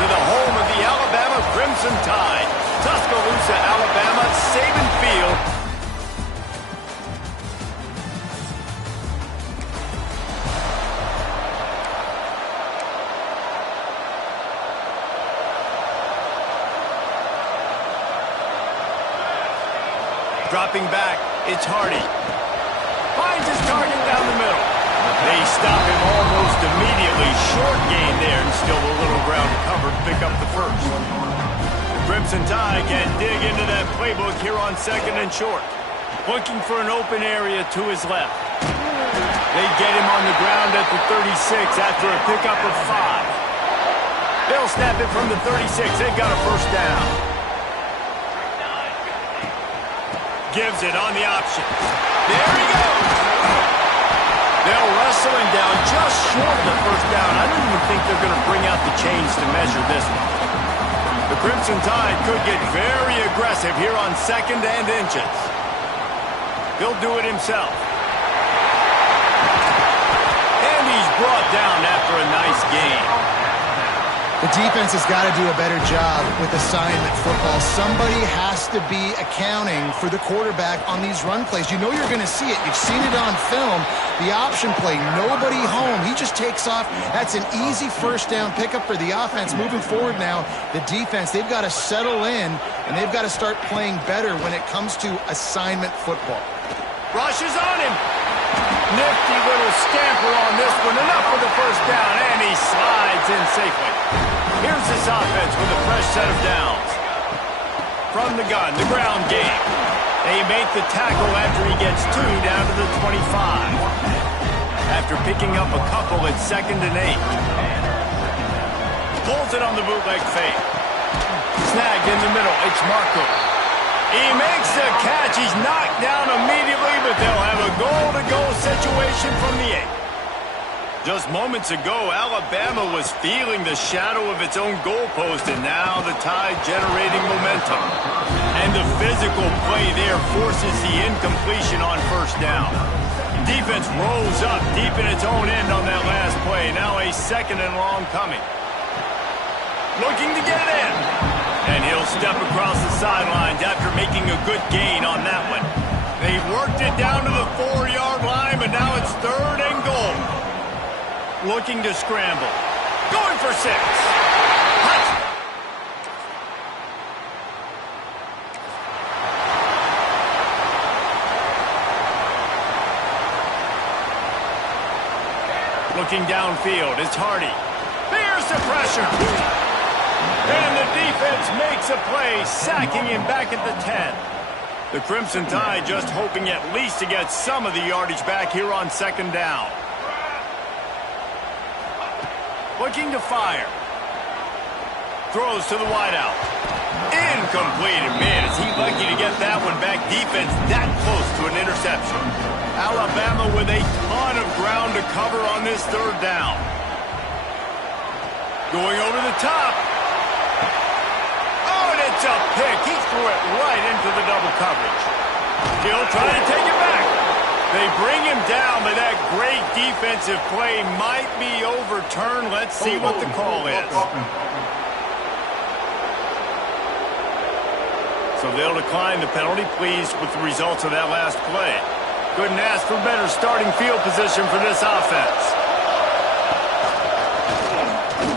to the home of the Alabama Crimson Tide. Tuscaloosa, Alabama, Saban Field. Dropping back, it's Hardy. Finds his target down the middle. They stop him almost immediately. Short gain there, and still a little ground to cover to pick up the first. The Crimson Tide can dig into that playbook here on second and short. Looking for an open area to his left. They get him on the ground at the 36 after a pickup of 5. They'll snap it from the 36. They've got a first down. Gives it on the option. There he goes. They'll wrestle him down just short of the first down. I don't even think they're going to bring out the chains to measure this one. The Crimson Tide could get very aggressive here on second and inches. He'll do it himself. And he's brought down after a nice gain. The defense has got to do a better job with assignment football. Somebody has to be accounting for the quarterback on these run plays. You know you're going to see it. You've seen it on film. The option play, nobody home. He just takes off. That's an easy first down pickup for the offense. Moving forward now, the defense, they've got to settle in, and they've got to start playing better when it comes to assignment football. Rushes on him. Nifty little scamper on this one. Enough for the first down, and he slides in safely. Here's this offense with a fresh set of downs. From the gun, the ground game. They make the tackle after he gets 2 down to the 25. After picking up a couple at 2nd and 8. Pulls it on the bootleg fake. Snagged in the middle, it's Marco. He makes the catch. He's knocked down immediately, but they'll have a goal-to-goal situation from the 8. Just moments ago, Alabama was feeling the shadow of its own goalpost, and now the Tide generating momentum. And the physical play there forces the incompletion on first down. Defense rolls up deep in its own end on that last play. Now a 2nd and long coming. Looking to get it in. And he'll step across the sidelines after making a good gain on that one. They worked it down to the 4-yard line, but now it's 3rd and goal. Looking to scramble. Going for 6. Hut. Looking downfield, it's Hardy. There's the pressure. And the defense makes a play, sacking him back at the 10. The Crimson Tide just hoping at least to get some of the yardage back here on 2nd down. Looking to fire. Throws to the wideout. Incomplete. And man, is he lucky to get that one back. Defense that close to an interception. Alabama with a ton of ground to cover on this 3rd down. Going over the top. Oh, and it's a pick. He threw it right into the double coverage. He'll try to take it back. They bring him down, but that great defensive play might be overturned. Let's see what the call is. So they'll decline the penalty, pleased with the results of that last play. Couldn't ask for better starting field position for this offense.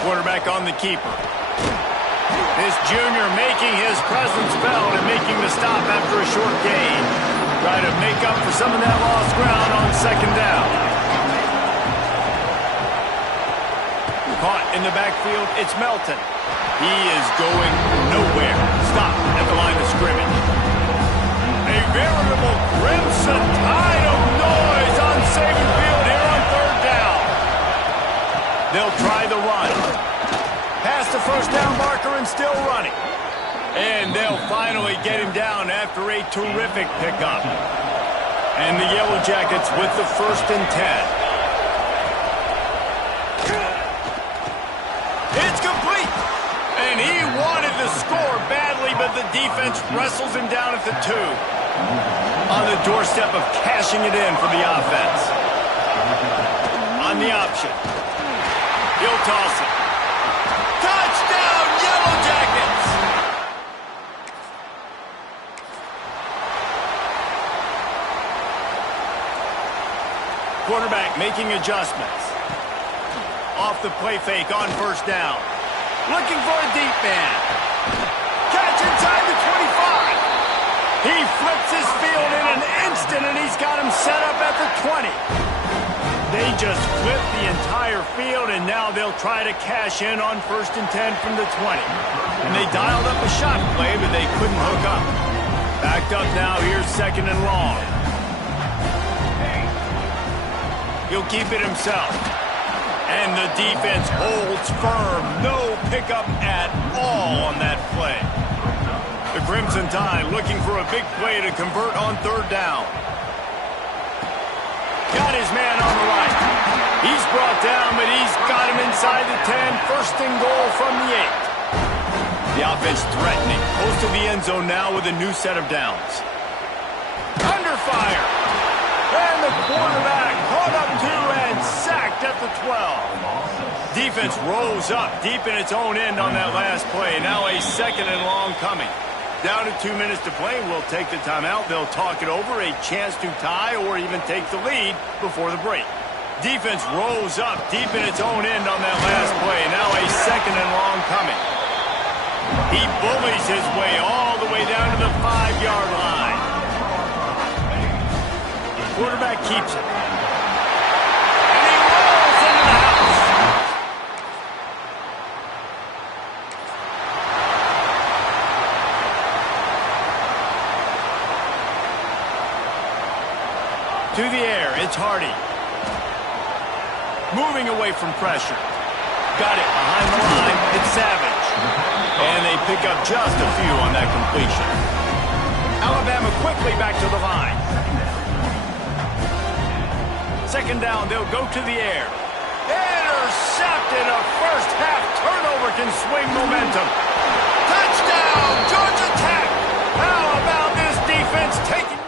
Quarterback on the keeper. This junior making his presence felt and making the stop after a short gain. Try to make up for some of that lost ground on 2nd down. Caught in the backfield, it's Melton. He is going nowhere. Stop at the line of scrimmage. A veritable Crimson Tide of noise on Saban Field here on 3rd down. They'll try the run. Past the first down marker and still running. And they'll finally get him down after a terrific pickup. And the Yellow Jackets with the 1st and 10. It's complete. And he wanted the score badly, but the defense wrestles him down at the 2. On the doorstep of cashing it in for the offense. On the option. He'll toss it. Touchdown! Quarterback making adjustments. Off the play fake on first down. Looking for a deep man. Catch inside the 25. He flips his field in an instant, and he's got him set up at the 20. They just flipped the entire field, and now they'll try to cash in on 1st and 10 from the 20. And they dialed up a shot play, but they couldn't hook up. Backed up now, here's 2nd and long. He'll keep it himself. And the defense holds firm. No pickup at all on that play. The Crimson Tide looking for a big play to convert on 3rd down. Got his man on the right. He's brought down, but he's got him inside the 10. 1st and goal from the 8. The offense threatening. Close to the end zone now with a new set of downs. Under fire. And the quarterback caught up to and sacked at the 12. Defense rose up deep in its own end on that last play. Now a 2nd and long coming. Down to 2 minutes to play. We'll take the timeout. They'll talk it over. A chance to tie or even take the lead before the break. Defense rose up deep in its own end on that last play. Now a 2nd and long coming. He bullies his way all the way down to the 5-yard line. Quarterback keeps it. And he rolls into the house. To the air, it's Hardy. Moving away from pressure. Got it behind the line, it's Savage. And they pick up just a few on that completion. Alabama quickly back to the line. 2nd down, they'll go to the air. Intercepted. A first half turnover can swing momentum. Touchdown, Georgia Tech. How about this defense taking...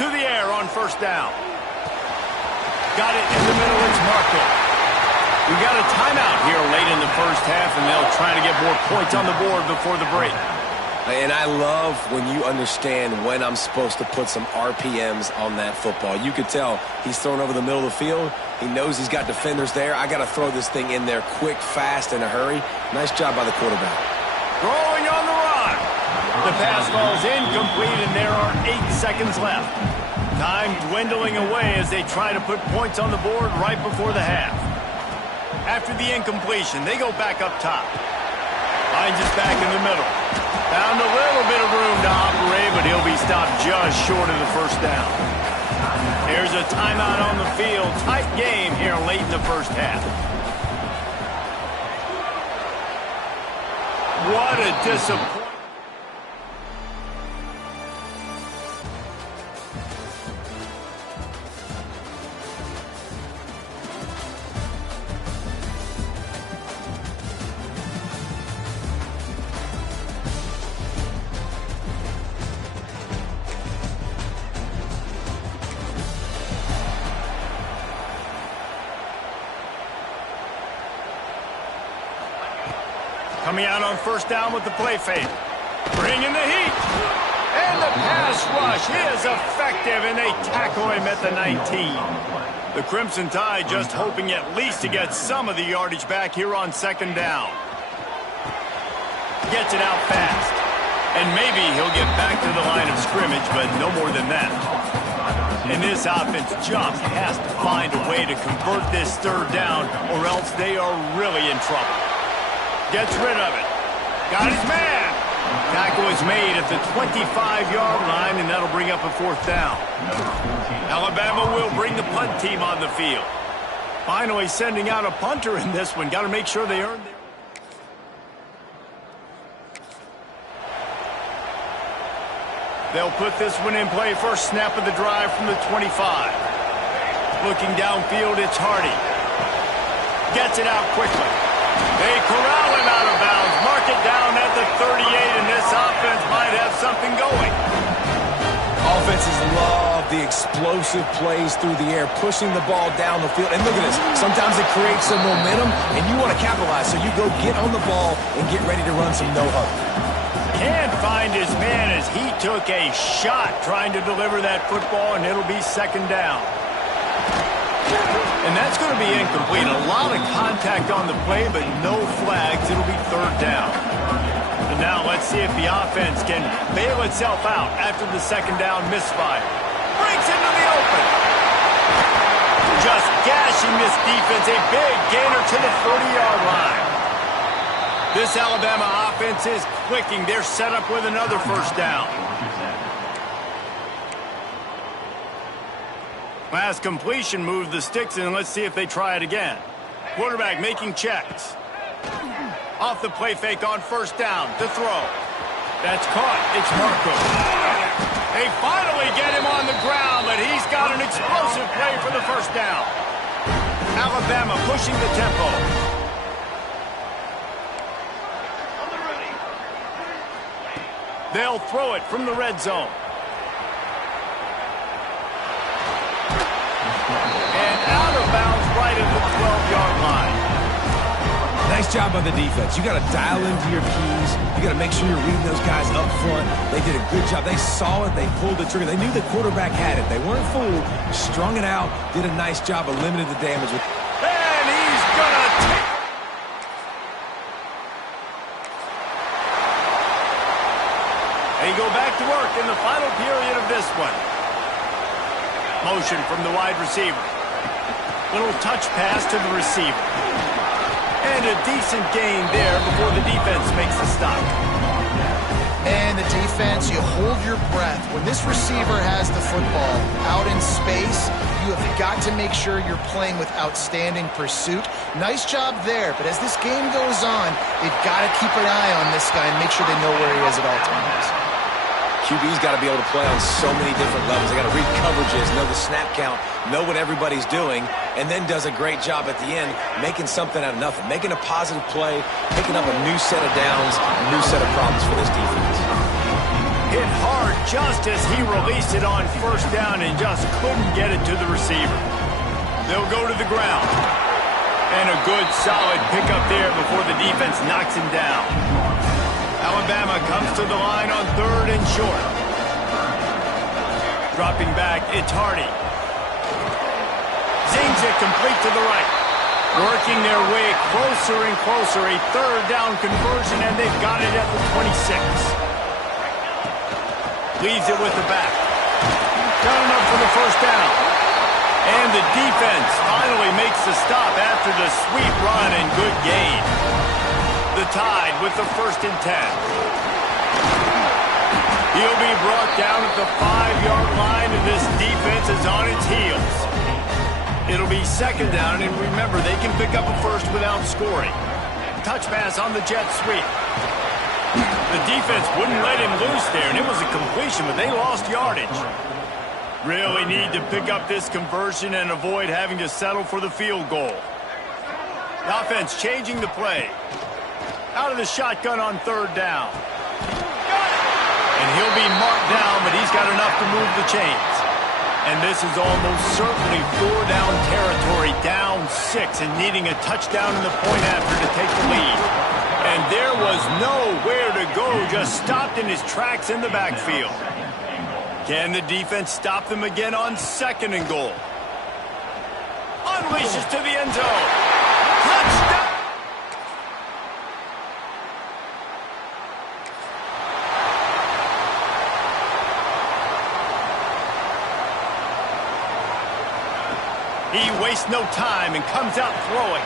To the air on 1st down. Got it in the middle, it's Marco. We got a timeout here late in the 1st half, and they'll try to get more points on the board before the break. And I love when you understand when I'm supposed to put some RPMs on that football. You could tell he's thrown over the middle of the field. He knows he's got defenders there. I got to throw this thing in there quick, fast, in a hurry. Nice job by the quarterback. Throwing on the run. The pass falls incomplete, and there are 8 seconds left. Time dwindling away as they try to put points on the board right before the half. After the incompletion, they go back up top. Finds us back in the middle. Found a little bit of room to operate, but he'll be stopped just short of the 1st down. There's a timeout on the field. Tight game here late in the 1st half. What a disappointment. Coming out on 1st down with the play fake. Bringing the heat. And the pass rush is effective, and they tackle him at the 19. The Crimson Tide just hoping at least to get some of the yardage back here on 2nd down. Gets it out fast. And maybe he'll get back to the line of scrimmage, but no more than that. And this offense just has to find a way to convert this 3rd down, or else they are really in trouble. Gets rid of it. Got his man. Tackle is made at the 25-yard line, and that'll bring up a 4th down. Alabama will bring the punt team on the field. Finally sending out a punter in this one. Got to make sure they earn their... They'll put this one in play. First snap of the drive from the 25. Looking downfield, it's Hardy. Gets it out quickly. They corral him out of bounds. Mark it down at the 38, and this offense might have something going. Offenses love the explosive plays through the air, pushing the ball down the field. And look at this. Sometimes it creates some momentum, and you want to capitalize. So you go get on the ball and get ready to run some no-huddle. Can't find his man as he took a shot trying to deliver that football, and it'll be second down. And that's going to be incomplete. A lot of contact on the play, but no flags. It'll be third down. And now let's see if the offense can bail itself out after the second down misfire. Breaks into the open. Just gashing this defense. A big gainer to the 40-yard line. This Alabama offense is clicking. They're set up with another first down. Last completion moved the sticks in. Let's see if they try it again. Quarterback making checks. Off the play fake on first down. To throw. That's caught. It's Markham. They finally get him on the ground, but he's got an explosive play for the first down. Alabama pushing the tempo. They'll throw it from the red zone. And out of bounds right at the 12-yard line. Nice job by the defense. You got to dial into your keys. You got to make sure you're reading those guys up front. They did a good job. They saw it. They pulled the trigger. They knew the quarterback had it. They weren't fooled. Strung it out. Did a nice job of limiting the damage. And he's going to take... They go back to work in the final period of this one. Motion from the wide receiver. Little touch pass to the receiver. And a decent gain there before the defense makes the stop. And the defense, you hold your breath. When this receiver has the football out in space, you have got to make sure you're playing with outstanding pursuit. Nice job there, but as this game goes on, they've got to keep an eye on this guy and make sure they know where he is at all times. QB's got to be able to play on so many different levels. They got to read coverages, know the snap count, know what everybody's doing, and then does a great job at the end making something out of nothing, making a positive play, picking up a new set of downs, a new set of problems for this defense. Hit hard just as he released it on first down and just couldn't get it to the receiver. They'll go to the ground. And a good solid pickup there before the defense knocks him down. Alabama comes to the line on third and short. Dropping back, it's Hardy. Zings it complete to the right. Working their way closer and closer. A third down conversion, and they've got it at the 26. Leaves it with the back. Done enough for the first down. And the defense finally makes the stop after the sweet run and good gain. The Tide with the first and 10. He'll be brought down at the 5-yard line, and this defense is on its heels. It'll be second down, and remember, they can pick up a first without scoring. Touch pass on the jet sweep. The defense wouldn't let him loose there, and it was a completion, but they lost yardage. Really need to pick up this conversion and avoid having to settle for the field goal. The offense changing the play. Out of the shotgun on third down. And he'll be marked down, but he's got enough to move the chains. And this is almost certainly 4-down territory, down 6, and needing a touchdown in the point after to take the lead. And there was nowhere to go, just stopped in his tracks in the backfield. Can the defense stop them again on second and goal? Unleashes to the end zone. Touchdown! He wastes no time and comes out throwing.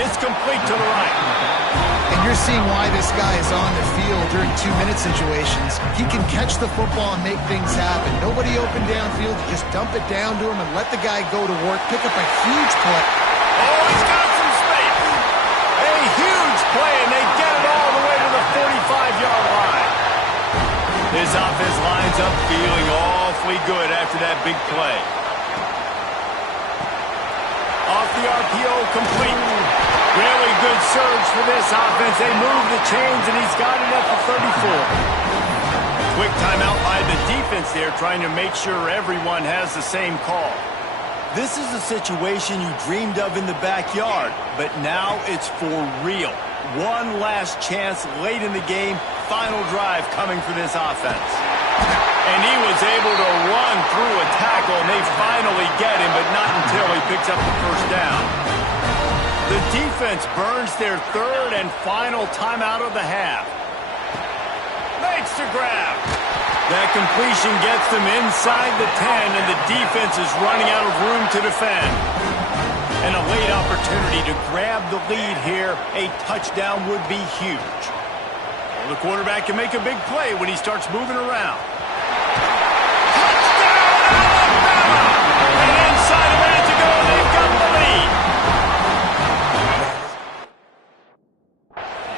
It's complete to the right. And you're seeing why this guy is on the field during 2-minute situations. He can catch the football and make things happen. Nobody open downfield. You just dump it down to him and let the guy go to work. Pick up a huge play. Oh, he's got some space. A huge play, and they get it all the way to the 45-yard line. This offense lines up feeling awfully good after that big play. Off the RPO, complete. Really good surge for this offense. They move the chains, and he's got it at the 34. Quick timeout by the defense there, trying to make sure everyone has the same call. This is a situation you dreamed of in the backyard, but now it's for real. One last chance late in the game, final drive coming for this offense. And he was able to run through a tackle, and they finally get him, but not until he picks up the first down. The defense burns their third and final timeout of the half. Makes the grab. That completion gets them inside the 10, and the defense is running out of room to defend. And a late opportunity to grab the lead here. A touchdown would be huge. Well, the quarterback can make a big play when he starts moving around. Touchdown, Alabama! And inside a minute to go, they've got the lead.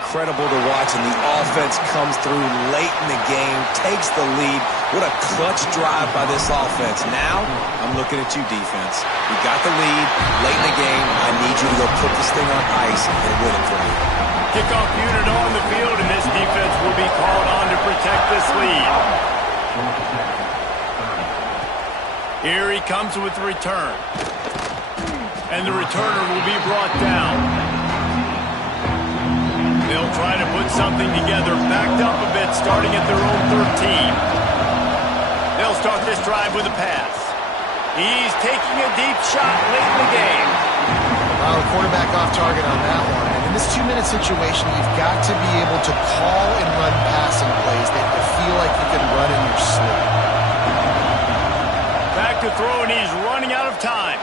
Incredible to watch, and the offense comes through late in the game, takes the lead. What a clutch drive by this offense. Now, I'm looking at you, defense. You got the lead late in the game. I need you to go put this thing on ice and win it for me. Kickoff unit on the field, and this defense will be called on to protect this lead. Here he comes with the return. And the returner will be brought down. They'll try to put something together, backed up a bit, starting at their own 13. They'll start this drive with a pass. He's taking a deep shot late in the game. Wow, the quarterback off target on that one. And in this 2-minute situation, you've got to be able to call and run passing plays that you feel like you can run in your sleep. Back to throw, and he's running out of time.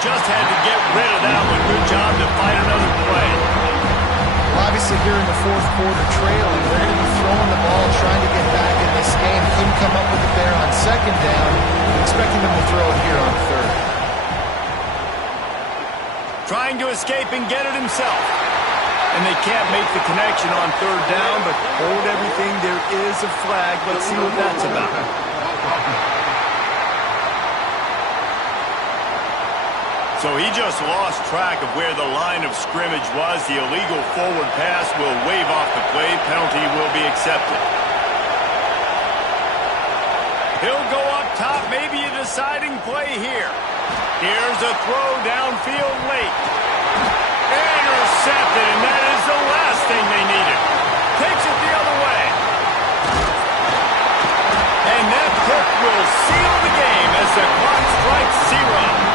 Just had to get rid of that one. Good job to fight another play. Obviously, here in the fourth quarter trailing, they're going to be throwing the ball, trying to get back in this game. Couldn't come up with it there on second down. Expecting them to throw it here on third. Trying to escape and get it himself. And they can't make the connection on third down, but hold everything. There is a flag. Let's see what that's about. So he just lost track of where the line of scrimmage was. The illegal forward pass will wave off the play. Penalty will be accepted. He'll go up top, maybe a deciding play here. Here's a throw downfield late. Intercepted, and that is the last thing they needed. Takes it the other way. And that pick will seal the game as the clock strikes 0.